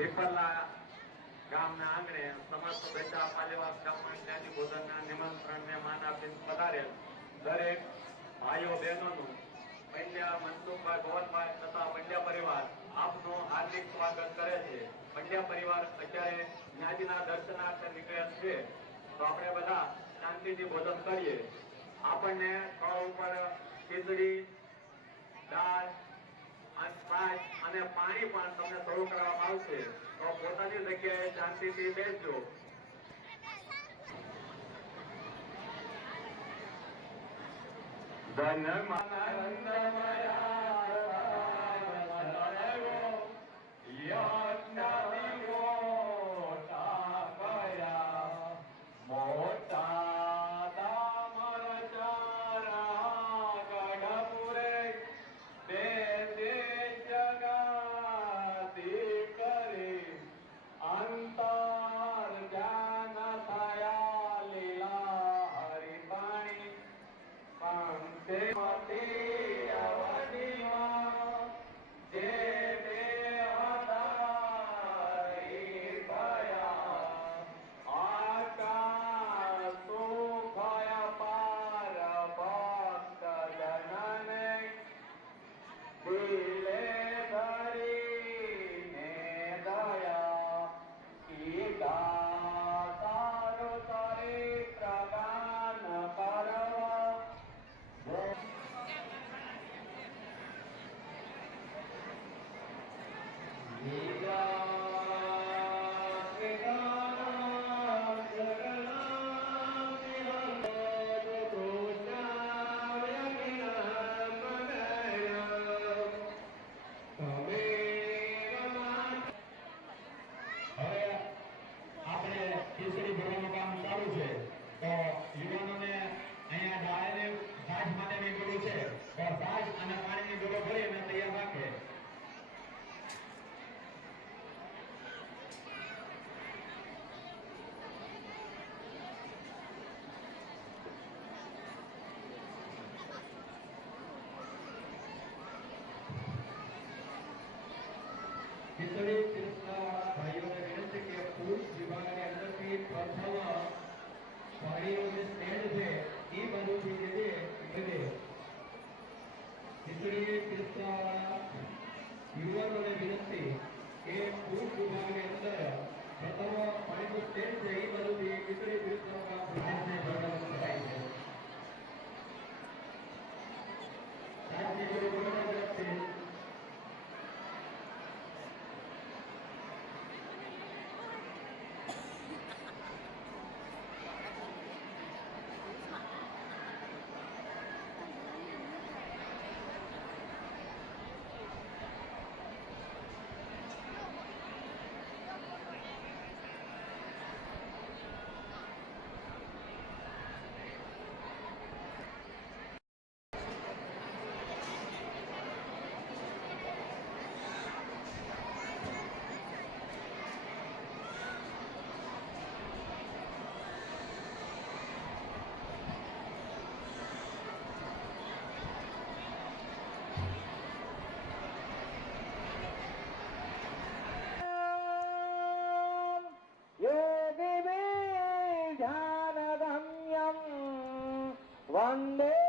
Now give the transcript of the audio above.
પીપલા ગામના આંગણે સમસ્ત બેટા પાલેવાસ ગામમાં જ્ઞાતિ ભોજનના નિમંત્રણને માન આપીને પધારેલ દરેક ભાઈઓ બહેનોનું પંડ્યા મનસુખભાઈ ભવનભાઈ તથા પંડ્યા પરિવાર આપનું હાર્દિક સ્વાગત કરે છે. પંડ્યા પરિવાર અત્યારે જ્ઞાતિના દર્શનાર્થે નીકળેલ છે, તો આપણે બધા શાંતિથી ભોજન કરીએ. આપણને સ્થળ ઉપર ખીચડી, દાળ અને પાણી પણ તમને શરૂ કરવામાં આવશે, તો પોતાની જગ્યાએ શાંતિથી બેસજો. ખીચડી ભરવાનું કામ ચાલુ છે, તો યુવાનોને અહીંયા ડાયરેક્ટ છાશ માટેની ડોલો છે, તો છાશ અને પાણીની ડોલો ભરી અને તૈયાર રાખે. ખીચડી પીરસનારા ભાઈઓને વિનંતી કે પુરુષ વિભાગની અંદરથી પ્રથમ પાણીનું જે સ્ટેન્ડ છે એ બાજુથી જે ખીચડી પીરસનારા યુવાનોને વિનંતી કે પુરુષ વિભાગની અંદર પ્રથમ પાણીનું સ્ટેન્ડ છે એ બાજુથી ખીચડી પીરસનારા પ્રધાનને ભરવાનું થાય છે. वंदे